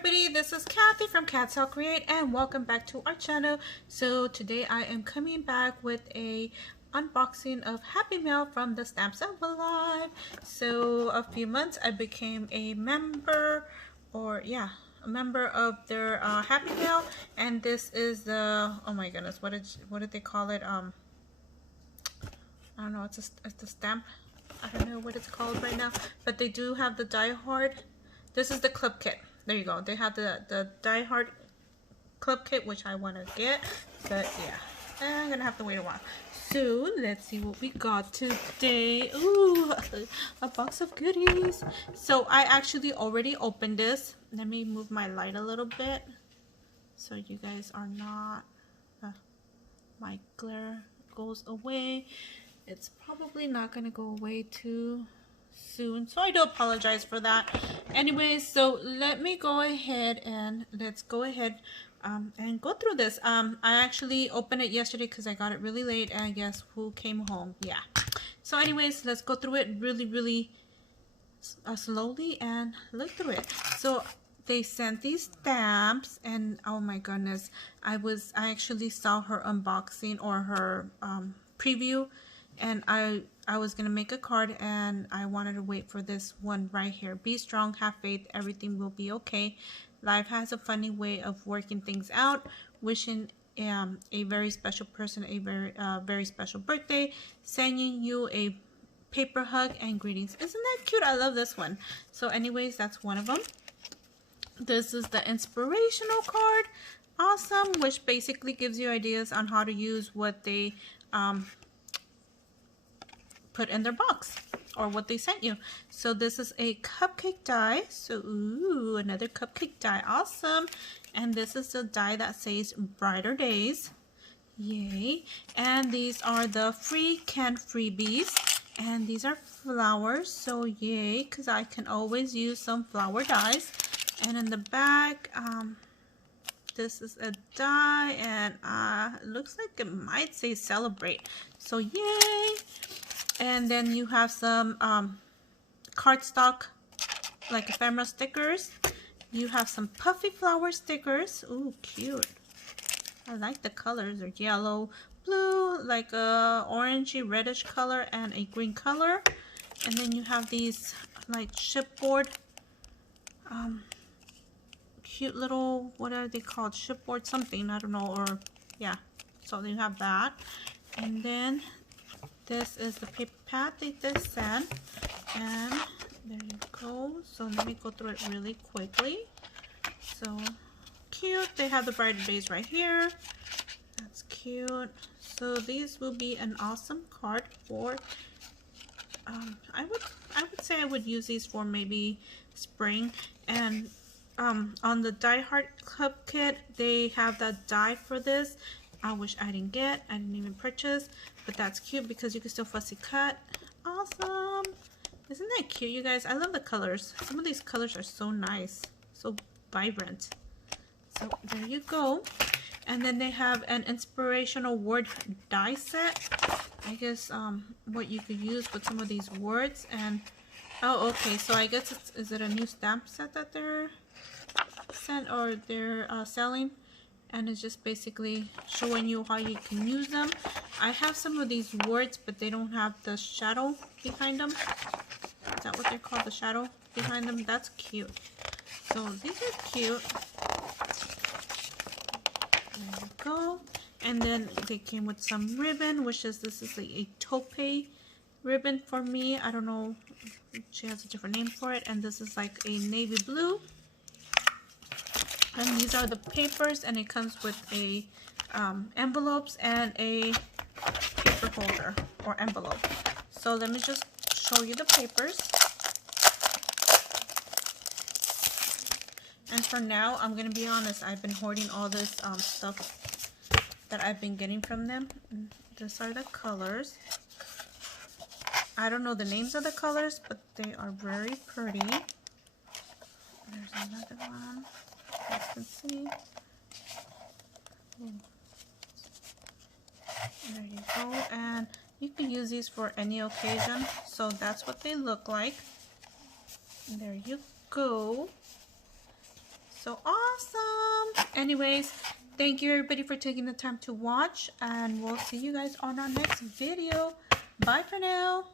everybody, this is Kathy from katzelcreate and welcome back to our channel. So today I am coming back with a unboxing of Happy Mail from the Stamps Envelope. So a few months I became a member, a member of their Happy Mail, and this is the, oh my goodness, what did they call it? I don't know, it's a stamp. I don't know what it's called right now, but they do have the Die Hard. This is the clip kit. There you go. They have the Die Hard clip kit, which I want to get, but yeah, I'm gonna have to wait a while. So let's see what we got today. Ooh, a box of goodies. So I actually already opened this. Let me move my light a little bit so you guys are not, my glare goes away. It's probably not gonna go away too soon, so I do apologize for that. Anyways, so let me go ahead and let's go ahead and go through this. I actually opened it yesterday because I got it really late, and guess who came home? Yeah. So anyways, let's go through it really slowly and look through it. So they sent these stamps, and oh my goodness, I actually saw her unboxing or her preview, and I was gonna make a card, and I wanted to wait for this one right here. Be strong, have faith, everything will be okay. Life has a funny way of working things out. Wishing a very special person a very special birthday. Sending you a paper hug and greetings. Isn't that cute? I love this one. So anyways, that's one of them. This is the inspirational card. Awesome, which basically gives you ideas on how to use what they put in their box or what they sent you. So this is a cupcake die. So ooh, another cupcake die. Awesome. And this is the die that says brighter days. Yay. And these are the free canned freebies, and these are flowers, so yay, because I can always use some flower dies. And in the back, this is a die, and it looks like it might say celebrate, so yay. And then you have some cardstock, like ephemera stickers. You have some puffy flower stickers. Ooh, cute. I like the colors. They're yellow, blue, like a orangey reddish color, and a green color. And then you have these like chipboard, cute little, what are they called? Chipboard something, I don't know, or yeah. So you have that. And then this is the paper pad they just sent, and there you go. So let me go through it really quickly. So cute. They have the brighter days right here. That's cute. So these will be an awesome card for I would say I would use these for maybe spring. And on the Die Hard Cup Kit, they have that die for this, which I didn't get. I didn't even purchase, but that's cute because you can still fussy cut. Awesome. Isn't that cute, you guys? I love the colors. Some of these colors are so nice, so vibrant. So there you go. And then they have an inspirational word die set. I guess what you could use with some of these words. And oh, okay, so I guess is it a new stamp set that they're selling? And it's just basically showing you how you can use them. I have some of these words, but they don't have the shadow behind them. Is that what they're called? The shadow behind them? That's cute. So these are cute. There you go. And then they came with some ribbon, which is, this is a taupe ribbon for me. I don't know, she has a different name for it. And this is like a navy blue. And these are the papers, and it comes with a envelopes and a paper holder or envelope. So let me just show you the papers. And for now, I'm gonna be honest, I've been hoarding all this stuff that I've been getting from them. These are the colors. I don't know the names of the colors, but they are very pretty. There's another one, you guys can see. There you go. And you can use these for any occasion. So that's what they look like. There you go. So awesome. Anyways, thank you everybody for taking the time to watch, and we'll see you guys on our next video. Bye for now.